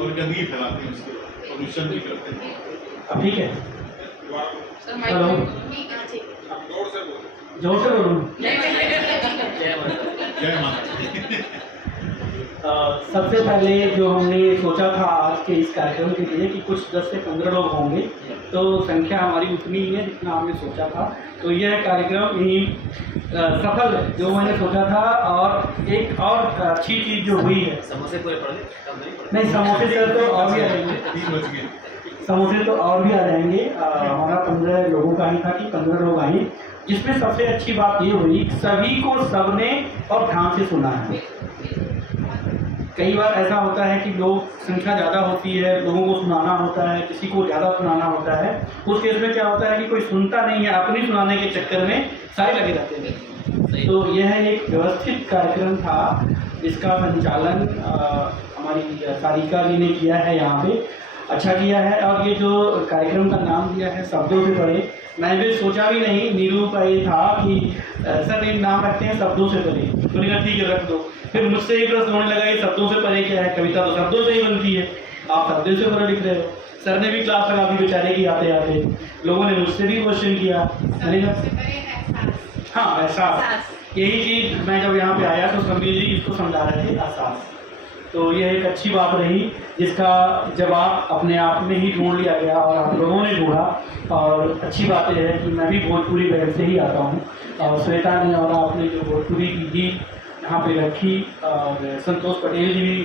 और गंदगी फैलाते हैं, उसको पॉल्यूशन भी करते हैं। अब ठीक है? हेलो, जोर से बोलूँ? जय माता दी। सबसे पहले जो हमने सोचा था आज के इस कार्यक्रम के लिए कि कुछ 10 से 15 लोग होंगे, तो संख्या हमारी उतनी ही है जितना हमने सोचा था। तो यह कार्यक्रम ही सफल है जो मैंने सोचा था। और एक और अच्छी चीज़ जो हुई है, समोसे पूरे पड़ गए? नहीं समोसे से तो और भी आ जाएंगे, 3 बज गए। समोसे तो और भी आ जाएंगे। हमारा 15 लोगों का ही था कि 15 लोग आए, जिसमें सबसे अच्छी बात ये हुई सभी को सबने और ध्यान से सुना है। कई बार ऐसा होता है कि लोग संख्या ज़्यादा होती है, लोगों को सुनाना होता है, किसी को ज़्यादा सुनाना होता है। उस केस में क्या होता है कि कोई सुनता नहीं है, अपनी सुनाने के चक्कर में सारे लगे रहते हैं। तो यह एक व्यवस्थित कार्यक्रम था जिसका संचालन हमारी सारिका जी ने किया है, यहाँ पे अच्छा किया है। और ये जो कार्यक्रम का नाम दिया है शब्दों से परे, मैं भी सोचा भी नहीं, नीरू का ये था कि सर एक नाम रखते हैं शब्दों से परे, तो बोला ठीक है रख दो। फिर मुझसे ही प्रश्न होने लगा ये शब्दों से परे क्या है, कविता तो शब्दों से ही बनती है, आप शब्दों से परे लिख रहे हो। सर ने भी क्लास लगा दी बेचारे की आते आते, लोगों ने मुझसे भी क्वेश्चन किया। मैंने कहा हाँ एहसास, यही चीज़ मैं जब यहाँ पे आया तो समीर जी इसको समझा रहे थे एहसास। तो यह एक अच्छी बात रही जिसका जवाब अपने आप में ही ढूंढ लिया गया और आप लोगों ने ढूंढा। और अच्छी बात यह है कि मैं भी भोजपुरी बैग से ही आता हूँ, और श्वेता ने और आपने जो भोजपुरी की गीत यहाँ पे रखी, और संतोष पटेल जी भी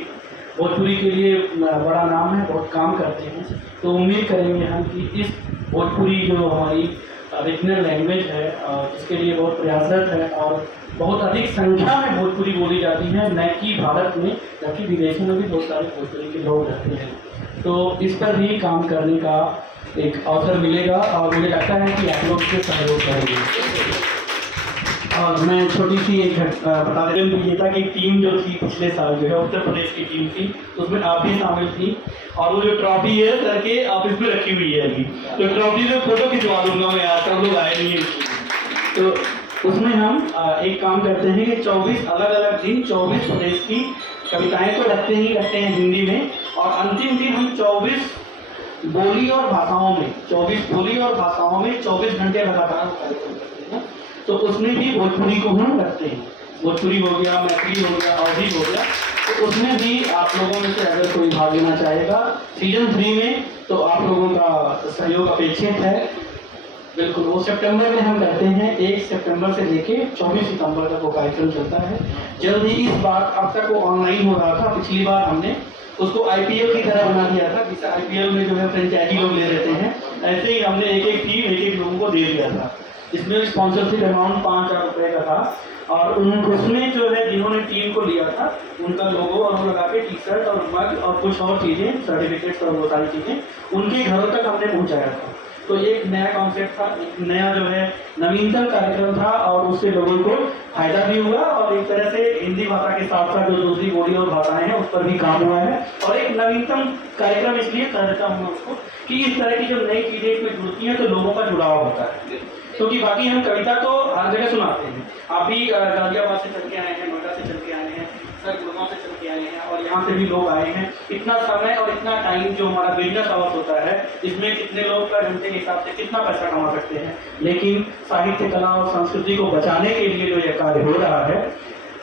भोजपुरी के लिए बड़ा नाम है, बहुत काम करते हैं। तो उम्मीद करेंगे हम कि इस भोजपुरी जो हमारी रीजनल लैंग्वेज है जिसके लिए बहुत प्रयासरत है और बहुत अधिक संख्या में भोजपुरी बोली जाती है, न कि भारत में जबकि विदेशों में भी बहुत सारे भोजपुरी के लोग रहते हैं, तो इस पर भी काम करने का एक अवसर मिलेगा और मुझे लगता है कि आप लोग इससे सहयोग करेंगे। और मैं छोटी सी एक बता दें विजेता की टीम जो थी पिछले साल जो है उत्तर प्रदेश की टीम थी, उसमें आप भी शामिल थी। और वो जो ट्रॉफी है सर के ऑफिस में रखी हुई है अभी, तो ट्रॉफी में फोटो खिंचवा दूंगा मैं, आज सब लोग आए नहीं है। तो उसमें हम एक काम करते हैं कि 24 अलग अलग दिन 24 प्रदेश की कविताएं तो रखते हैं हिंदी में, और अंतिम दिन हम 24 बोली और भाषाओं में 24 घंटे लगातार करते हैं। तो उसमें भी भोजपुरी को हम रखते हैं, भोजपुरी हो गया, मैथिली हो गया, अवधी हो गया। तो उसमें भी आप लोगों में से अगर कोई भाग लेना चाहेगा सीजन 3 में, तो आप लोगों का सहयोग अपेक्षित है। बिल्कुल, वो सितंबर में हम करते हैं, 1 सितंबर से लेके 24 सितंबर तक वो कार्यक्रम चलता है। जल्द ही इस बार, अब तक वो ऑनलाइन हो रहा था, पिछली बार हमने उसको IPL की तरह बना दिया था, जिससे IPL में जो है फ्रेंचाइजी लोग ले लेते हैं, ऐसे ही हमने एक एक टीम एक लोगों को दे दिया था। इसमें स्पॉन्सरशिप अमाउंट 5,000 रुपये का था, और उसमें जो है जिन्होंने टीम को लिया था उनका लोगो और लगा के टी-शर्ट और मग और कुछ और चीज़ें, सर्टिफिकेट्स और वो सारी चीज़ें उनके घरों तक हमने पहुंचाया था। तो एक नया कॉन्सेप्ट था, एक नया जो है नवीनतम कार्यक्रम था, और उससे लोगों को फायदा भी हुआ, और एक तरह से हिंदी भाषा के साथ साथ जो दूसरी बोली और भाषाएं हैं उस पर भी काम हुआ है। और एक नवीनतम कार्यक्रम इसलिए करता हूँ मैं उसको कि इस तरह की जब नई चीज़ें इसमें जुड़ती हैं तो लोगों का जुड़ाव होता है। क्योंकि बाकी हम कविता तो हर जगह सुनाते हैं, आप भी गाजियाबाद से चल के आए हैं, नोएडा से चल के आए हैं, सर गुड़गांव से चल के आए हैं, और यहाँ से भी लोग आए हैं। इतना समय और इतना टाइम जो हमारा बिजनेस आवर्स होता है, इसमें कितने लोग का घंटे के हिसाब से कितना पैसा कमा सकते हैं। लेकिन साहित्य, कला और संस्कृति को बचाने के लिए जो यह कार्य हो रहा है,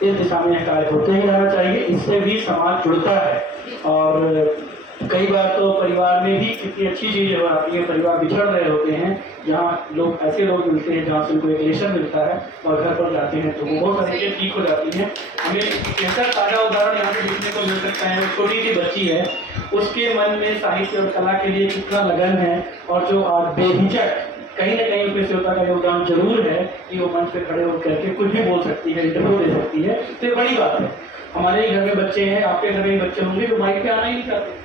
इस दिशा में यह कार्य होते ही रहना चाहिए। इससे भी समाज जुड़ता है, और कई बार तो परिवार में भी कितनी अच्छी चीज़ हो आती है, परिवार बिछड़ रहे होते हैं, जहाँ लोग ऐसे लोग मिलते हैं जहाँ से उनको एक रिलेशन मिलता है और घर पर जाते हैं तो वो बहुत सारी चीज़ें ठीक हो जाती हैं। हमें ऐसा ताज़ा उदाहरण यहाँ पे देखने को मिल सकता है, छोटी सी बच्ची है, उसके मन में साहित्य और कला के लिए कितना लगन है, और जो आज बेहिचक कहीं ना कहीं उसमें श्रोता का योगदान जरूर है कि वो मंच पे खड़े होकर के कुछ भी बोल सकती है, इंटरव्यू दे सकती है। तो ये बड़ी बात है। हमारे घर में बच्चे हैं, आपके घर में बच्चे होंगे जो माइक पे आना ही नहीं चाहते,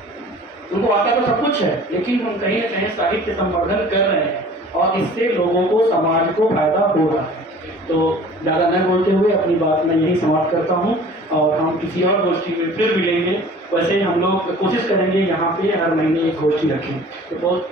उनको आता तो सब कुछ है, लेकिन हम कहीं ना कहीं साहित्य संवर्धन कर रहे हैं और इससे लोगों को, समाज को फायदा हो रहा है। तो ज़्यादा न बोलते हुए अपनी बात मैं यही समाप्त करता हूँ, और हम किसी और गोष्ठी में फिर मिलेंगे। वैसे हम लोग कोशिश करेंगे यहाँ पे हर महीने एक गोष्ठी रखें। तो बहुत